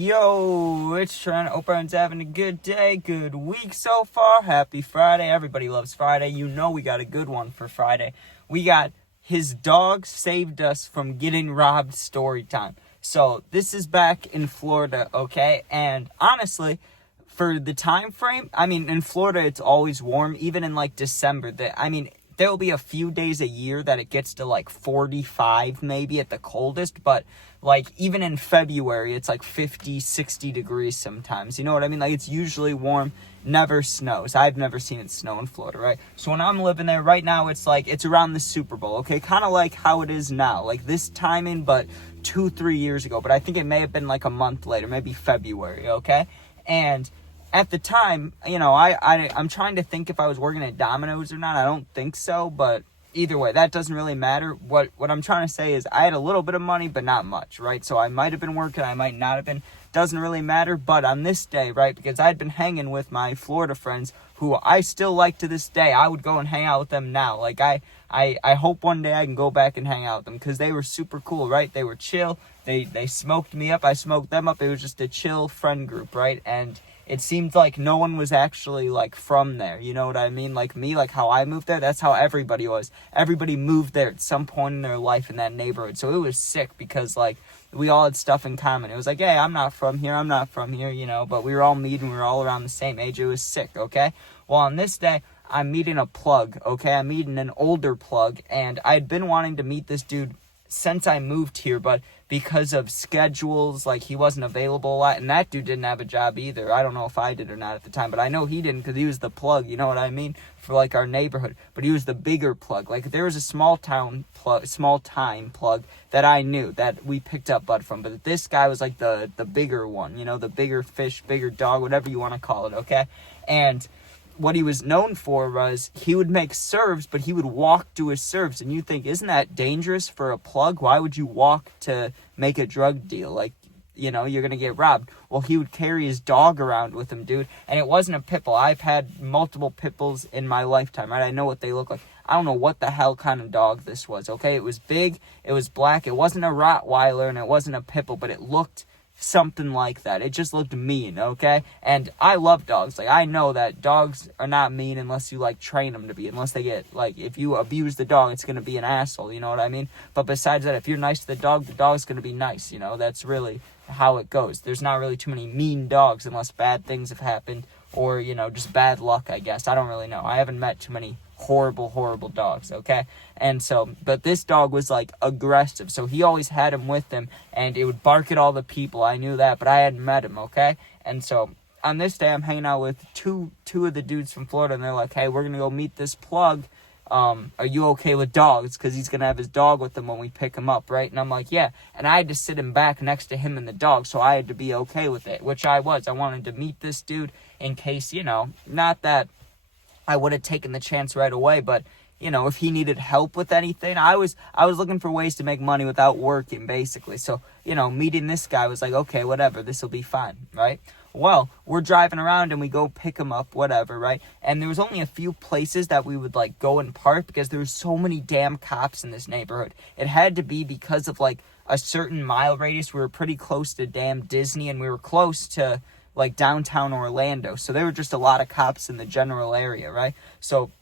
Yo, it's Trent. Hope everyone's having a good day, good week so far. Happy Friday. Everybody loves Friday. You know we got a good one for Friday. We got his dog saved us from getting robbed story time. So this is back in Florida, okay? And honestly, for the time frame, in Florida it's always warm, even in like December. There'll be a few days a year that it gets to like 45 maybe at the coldest, but like even in February it's like 50, 60 degrees sometimes. You know what I mean? Like it's usually warm, never snows. I've never seen it snow in Florida, right? So when I'm living there right now, it's like it's around the Super Bowl, okay? Kind of like how it is now, like this timing, but 2-3 years ago. But I think it may have been like a month later, maybe February, okay? And at the time, you know, I'm trying to think if I was working at Domino's or not. I don't think so, but either way, that doesn't really matter. What I'm trying to say is I had a little bit of money, but not much, right? So I might have been working, I might not have been. Doesn't really matter. But on this day, right, because I'd been hanging with my Florida friends who I still like to this day. I would go and hang out with them now. Like I hope one day I can go back and hang out with them because they were super cool, right? They were chill. They smoked me up. I smoked them up. It was just a chill friend group, right? And it seemed like no one was actually, like, from there. You know what I mean? Like me, like how I moved there, that's how everybody was. Everybody moved there at some point in their life in that neighborhood. So it was sick because, like, we all had stuff in common. It was like, hey, I'm not from here, you know. But we were all meeting. We were all around the same age. It was sick, okay? Well, on this day, I'm meeting a plug, okay? I'm meeting an older plug. And I'd been wanting to meet this dude since I moved here, but because of schedules, like, he wasn't available a lot, and that dude didn't have a job either. I don't know if I did or not at the time, but I know he didn't because he was the plug, you know what I mean, for, like, our neighborhood, but he was the bigger plug. Like, there was a small-time plug that I knew, that we picked up bud from, but this guy was, like, the bigger one, you know, the bigger fish, bigger dog, whatever you want to call it, okay? And what he was known for was he would make serves, but he would walk to his serves. And you think, isn't that dangerous for a plug? Why would you walk to make a drug deal? Like, you know, you're going to get robbed. Well, he would carry his dog around with him, dude. And it wasn't a pit bull. I've had multiple pit bulls in my lifetime, right? I know what they look like. I don't know what the hell kind of dog this was, okay? It was big. It was black. It wasn't a Rottweiler, and it wasn't a pit bull, but it looked something like that. It just looked mean, okay? And I love dogs. Like, I know that dogs are not mean unless you, like, train them to be. Unless they get, like, if you abuse the dog, it's going to be an asshole, you know what I mean? But besides that, if you're nice to the dog's going to be nice, you know? That's really how it goes. There's not really too many mean dogs unless bad things have happened or, you know, just bad luck, I guess. I don't really know. I haven't met too many horrible dogs, okay? And so, but this dog was, like, aggressive, so he always had him with him, and it would bark at all the people. I knew that, but I hadn't met him, okay? And so, on this day, I'm hanging out with two of the dudes from Florida, and they're like, hey, we're gonna go meet this plug. Are you okay with dogs? Because he's gonna have his dog with him when we pick him up, right? And I'm like, yeah. And I had to sit him back next to him and the dog, so I had to be okay with it, which I was. I wanted to meet this dude in case, you know, not that I would have taken the chance right away, but, you know, if he needed help with anything, I was looking for ways to make money without working, basically. So, you know, meeting this guy was like, okay, whatever, this will be fine, right? Well, we're driving around and we go pick him up, whatever, right? And there was only a few places that we would, like, go and park because there was so many damn cops in this neighborhood. It had to be because of, like, a certain mile radius. We were pretty close to damn Disney, and we were close to, like, downtown Orlando, so there were just a lot of cops in the general area, right? So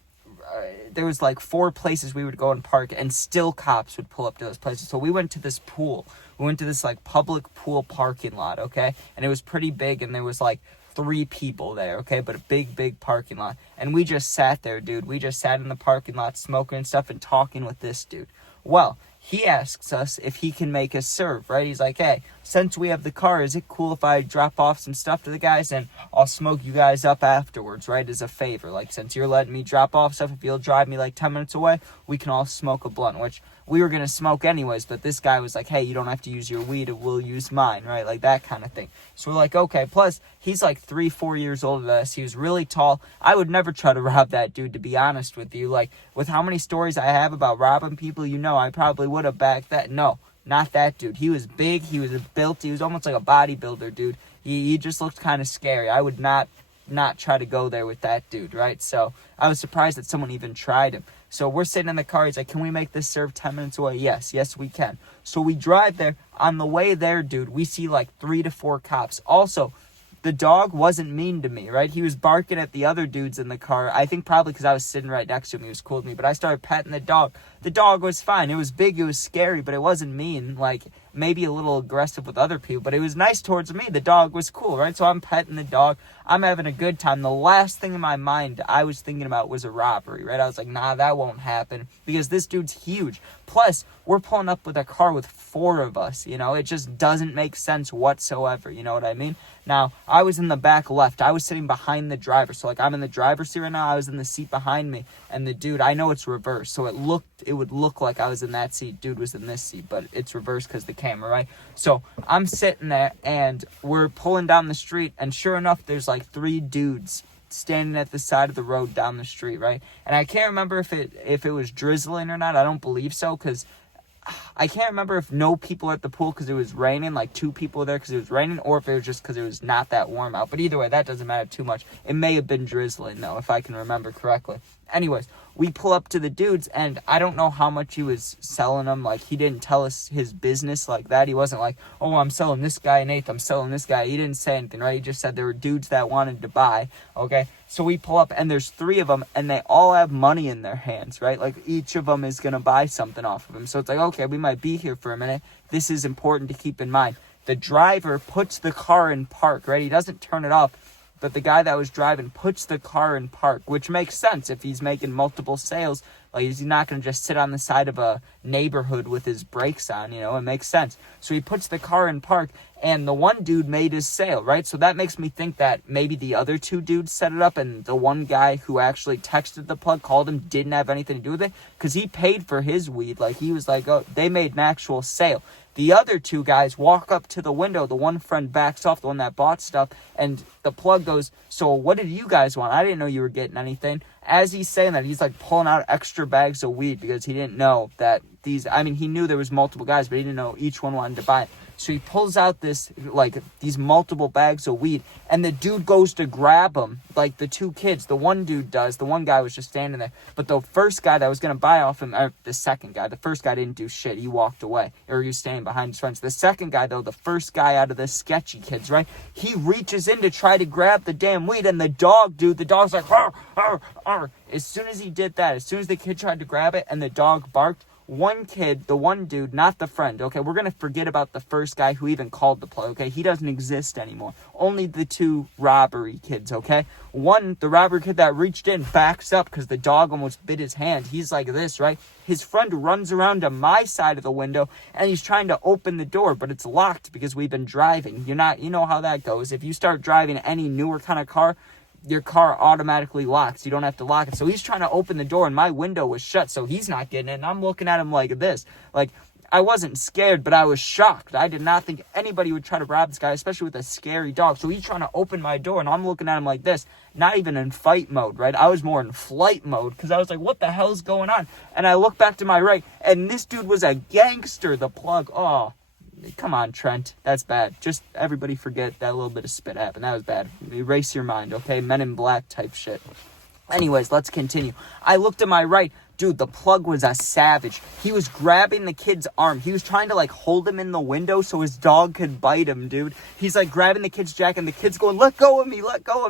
there was like 4 places we would go and park, and still cops would pull up to those places. So we went to this pool. We went to this, like, public pool parking lot, okay? And it was pretty big, and there was like 3 people there, okay? But a big parking lot. And we just sat there, dude. We just sat in the parking lot smoking and stuff and talking with this dude. Well, he asks us if he can make us serve, right? He's like, hey, since we have the car, is it cool if I drop off some stuff to the guys and I'll smoke you guys up afterwards, right, as a favor? Like, since you're letting me drop off stuff, if you'll drive me like 10 minutes away, we can all smoke a blunt, which we were going to smoke anyways, but this guy was like, hey, you don't have to use your weed, we'll use mine, right? Like, that kind of thing. So we're like, okay. Plus, he's like 3-4 years older than us. He was really tall. I would never try to rob that dude, to be honest with you. Like, with how many stories I have about robbing people, you know, I probably would have backed that. No, not that dude. He was big, he was built, he was almost like a bodybuilder, dude. He just looked kind of scary. I would not try to go there with that dude, right? So I was surprised that someone even tried him. So we're sitting in the car. He's like, can we make this serve 10 minutes away? Yes, we can. So we drive there. On the way there, dude, we see like 3 to 4 cops. Also, the dog wasn't mean to me, right? He was barking at the other dudes in the car. I think probably because I was sitting right next to him. He was cool with me. But I started petting the dog. The dog was fine. It was big. It was scary, but it wasn't mean. Like, maybe a little aggressive with other people, but it was nice towards me. The dog was cool, right? So I'm petting the dog. I'm having a good time. The last thing in my mind I was thinking about was a robbery, right? I was like, nah, that won't happen because this dude's huge. Plus, we're pulling up with a car with 4 of us, you know? It just doesn't make sense whatsoever, you know what I mean? Now, I was in the back left. I was sitting behind the driver. So, like, I'm in the driver's seat right now. I was in the seat behind me. And the dude, I know it's reversed. So it would look like I was in that seat. Dude was in this seat. But it's reversed because the camera, right? So, I'm sitting there and we're pulling down the street. And sure enough, there's like 3 dudes standing at the side of the road down the street, right? And I can't remember if it was drizzling or not. I don't believe so because I can't remember if no people at the pool because it was raining, like 2 people there because it was raining, or if it was just because it was not that warm out. But either way, that doesn't matter too much. It may have been drizzling, though, if I can remember correctly. Anyways, we pull up to the dudes, and I don't know how much he was selling them. Like, he didn't tell us his business like that. He wasn't like, oh, I'm selling this guy an eighth, I'm selling this guy. He didn't say anything, right? He just said there were dudes that wanted to buy, okay? So we pull up, and there's 3 of them, and they all have money in their hands, right? Like, each of them is going to buy something off of him. So it's like, okay, we might be here for a minute. This is important to keep in mind. The driver puts the car in park, right? He doesn't turn it off. But the guy that was driving puts the car in park, which makes sense if he's making multiple sales. Like, he's not going to just sit on the side of a neighborhood with his brakes on, you know? It makes sense. So he puts the car in park, and the one dude made his sale, right? So that makes me think that maybe the other 2 dudes set it up, and the one guy who actually texted the plug, called him, didn't have anything to do with it, because he paid for his weed. Like, he was like, oh, they made an actual sale. The other 2 guys walk up to the window. The one friend backs off, the one that bought stuff, and the plug goes, so what did you guys want? I didn't know you were getting anything. As he's saying that, he's like pulling out extra bags of weed because he didn't know that he knew there was multiple guys, but he didn't know each one wanted to buy it. So he pulls out these multiple bags of weed, and the dude goes to grab them, like the 2 kids. The one dude does. The one guy was just standing there. But the first guy that was going to buy off him, the second guy, the first guy didn't do shit. He walked away, or he was standing behind his friends. The second guy, though, the first guy out of the sketchy kids, right? He reaches in to try to grab the damn weed, and the dog's like, arr, arr, arr. As soon as he did that, as soon as the kid tried to grab it and the dog barked, one kid, the one dude, not the friend, okay? We're going to forget about the first guy who even called the play, okay? He doesn't exist anymore. Only the 2 robbery kids, okay? One, the robbery kid that reached in, backs up because the dog almost bit his hand. He's like this, right? His friend runs around to my side of the window, and he's trying to open the door, but it's locked because we've been driving. You know how that goes. If you start driving any newer kind of car, your car automatically locks. You don't have to lock it. So he's trying to open the door, and my window was shut, so he's not getting it. And I'm looking at him like this. Like, I wasn't scared, but I was shocked. I did not think anybody would try to rob this guy, especially with a scary dog. So he's trying to open my door, and I'm looking at him like this. Not even in fight mode, right? I was more in flight mode, because I was like, what the hell's going on? And I look back to my right, and this dude was a gangster, the plug. Oh, come on, Trent. That's bad. Just everybody forget that little bit of spit happened. That was bad. Erase your mind, okay? Men in Black type shit. Anyways, let's continue. I looked to my right. Dude, the plug was a savage. He was grabbing the kid's arm. He was trying to, like, hold him in the window so his dog could bite him, dude. He's, like, grabbing the kid's jacket, and the kid's going, let go of me,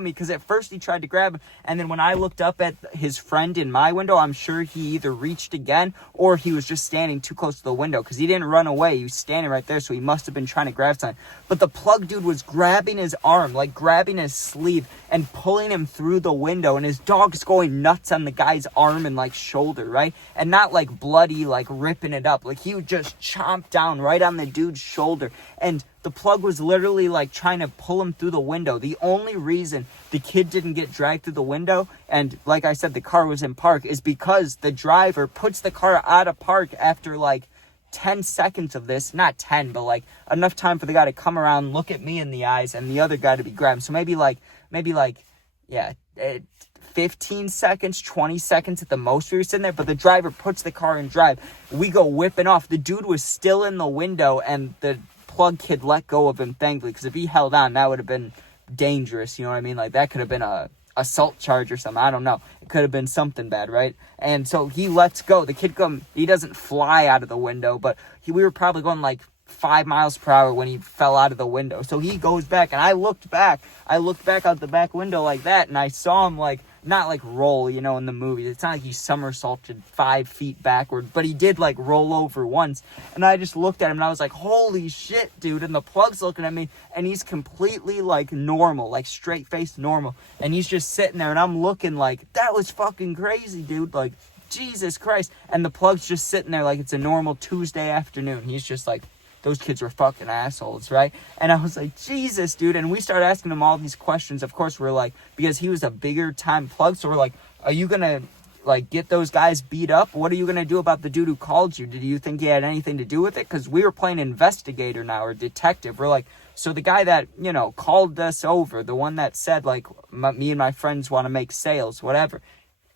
because at first he tried to grab him, and then when I looked up at his friend in my window, I'm sure he either reached again or he was just standing too close to the window, because he didn't run away. He was standing right there, so he must have been trying to grab something. But the plug dude was grabbing his arm, like, grabbing his sleeve and pulling him through the window, and his dog's going nuts on the guy's arm and, like, shoulder, right? And not like bloody, like ripping it up. Like, he would just chomp down right on the dude's shoulder. And the plug was literally like trying to pull him through the window. The only reason the kid didn't get dragged through the window, and like I said, the car was in park, is because the driver puts the car out of park after like 10 seconds of this. Not 10, but like enough time for the guy to come around, look at me in the eyes, and the other guy to be grabbed. So maybe like, yeah, 15 seconds, 20 seconds at the most we were sitting there, but the driver puts the car in drive. We go whipping off. The dude was still in the window, and the plug kid let go of him, thankfully, because if he held on, that would have been dangerous, you know what I mean? Like, that could have been a assault charge or something. I don't know. It could have been something bad, right? And so he lets go. The kid he doesn't fly out of the window, but we were probably going like 5 miles per hour when he fell out of the window. So he goes back, and I looked back out the back window like that, and I saw him like, not like roll, in the movie. It's not like he somersaulted 5 feet backward, but he did like roll over once. And I just looked at him and I was like, holy shit, dude. And the plug's looking at me, and he's completely like normal, like straight faced normal. And he's just sitting there, and I'm looking like, that was fucking crazy, dude. Like, Jesus Christ. And the plug's just sitting there like it's a normal Tuesday afternoon. He's just like, those kids were fucking assholes, right? And I was like, Jesus, dude. And we started asking him all these questions. Of course, we're like, because he was a bigger time plug. So we're like, are you going to, like, get those guys beat up? What are you going to do about the dude who called you? Did you think he had anything to do with it? Because we were playing investigator now, or detective. We're like, so the guy that, called us over, the one that said, like, me and my friends want to make sales, whatever.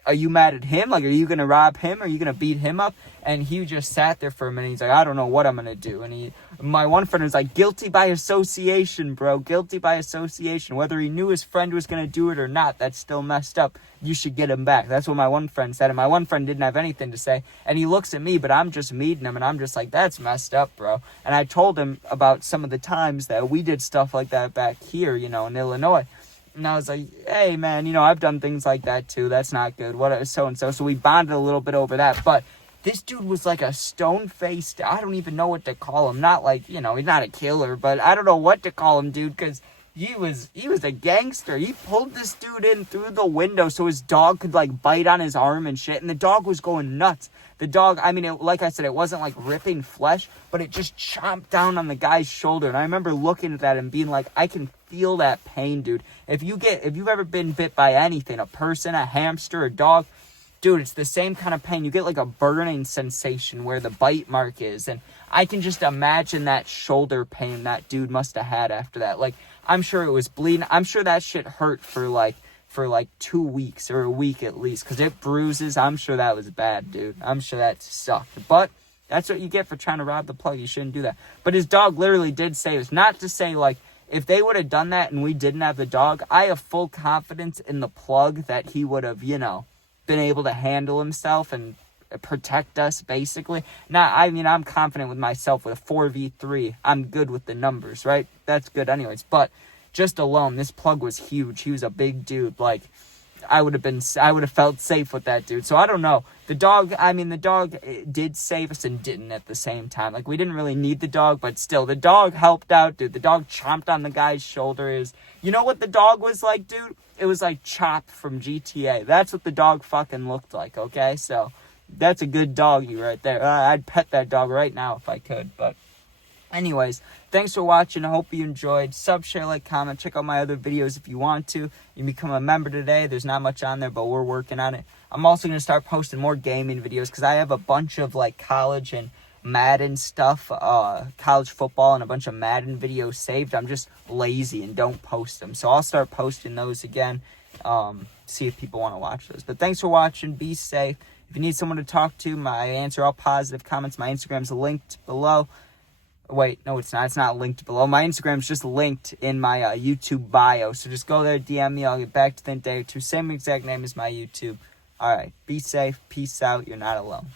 Are you mad at him? Like, are you going to rob him? Are you going to beat him up? And he just sat there for a minute. He's like, I don't know what I'm going to do. And my one friend was like, guilty by association, bro. Guilty by association. Whether he knew his friend was going to do it or not, that's still messed up. You should get him back. That's what my one friend said. And my one friend didn't have anything to say. And he looks at me, but I'm just meeting him. And I'm just like, that's messed up, bro. And I told him about some of the times that we did stuff like that back here, in Illinois. And I was like, hey, man, I've done things like that, too. That's not good. What so-and-so. So we bonded a little bit over that. But this dude was like a stone-faced, I don't even know what to call him. Not like, he's not a killer, but I don't know what to call him, dude, because he was a gangster. He pulled this dude in through the window so his dog could, like, bite on his arm and shit. And the dog was going nuts. The dog, like I said, it wasn't, like, ripping flesh, but it just chomped down on the guy's shoulder. And I remember looking at that and being like, I can feel that pain, dude. If you've ever been bit by anything, a person, a hamster, a dog, dude, it's the same kind of pain. You get like a burning sensation where the bite mark is. And I can just imagine that shoulder pain that dude must have had after that. Like, I'm sure it was bleeding. I'm sure that shit hurt for like 2 weeks or a week at least. Because it bruises. I'm sure that was bad, dude. I'm sure that sucked. But that's what you get for trying to rob the plug. You shouldn't do that. But his dog literally did save us. Not to say, like, if they would have done that and we didn't have the dog, I have full confidence in the plug that he would have, been able to handle himself and protect us, basically. Now, I'm confident with myself with a 4v3. I'm good with the numbers, right? That's good anyways. But just alone, this plug was huge. He was a big dude. Like, I would have felt safe with that dude. So I don't know. The dog did save us and didn't at the same time. Like, we didn't really need the dog, but still, the dog helped out, dude. The dog chomped on the guy's shoulder. You know what the dog was like, dude? It was like Chop from GTA. That's what the dog fucking looked like, okay? So, that's a good doggy right there. I'd pet that dog right now if I could, but anyways, thanks for watching. I hope you enjoyed. Sub, share, like, comment. Check out my other videos if you want to. You can become a member today. There's not much on there, but we're working on it. I'm also going to start posting more gaming videos because I have a bunch of, like, college and Madden stuff, college football, and a bunch of Madden videos saved. I'm just lazy and don't post them. So I'll start posting those again, see if people want to watch those. But thanks for watching. Be safe. If you need someone to talk to, I answer all positive comments. My Instagram's linked below. Wait, no, it's not. It's not linked below. My Instagram's just linked in my YouTube bio. So just go there, DM me. I'll get back to you in a day or two. Same exact name as my YouTube. All right. Be safe. Peace out. You're not alone.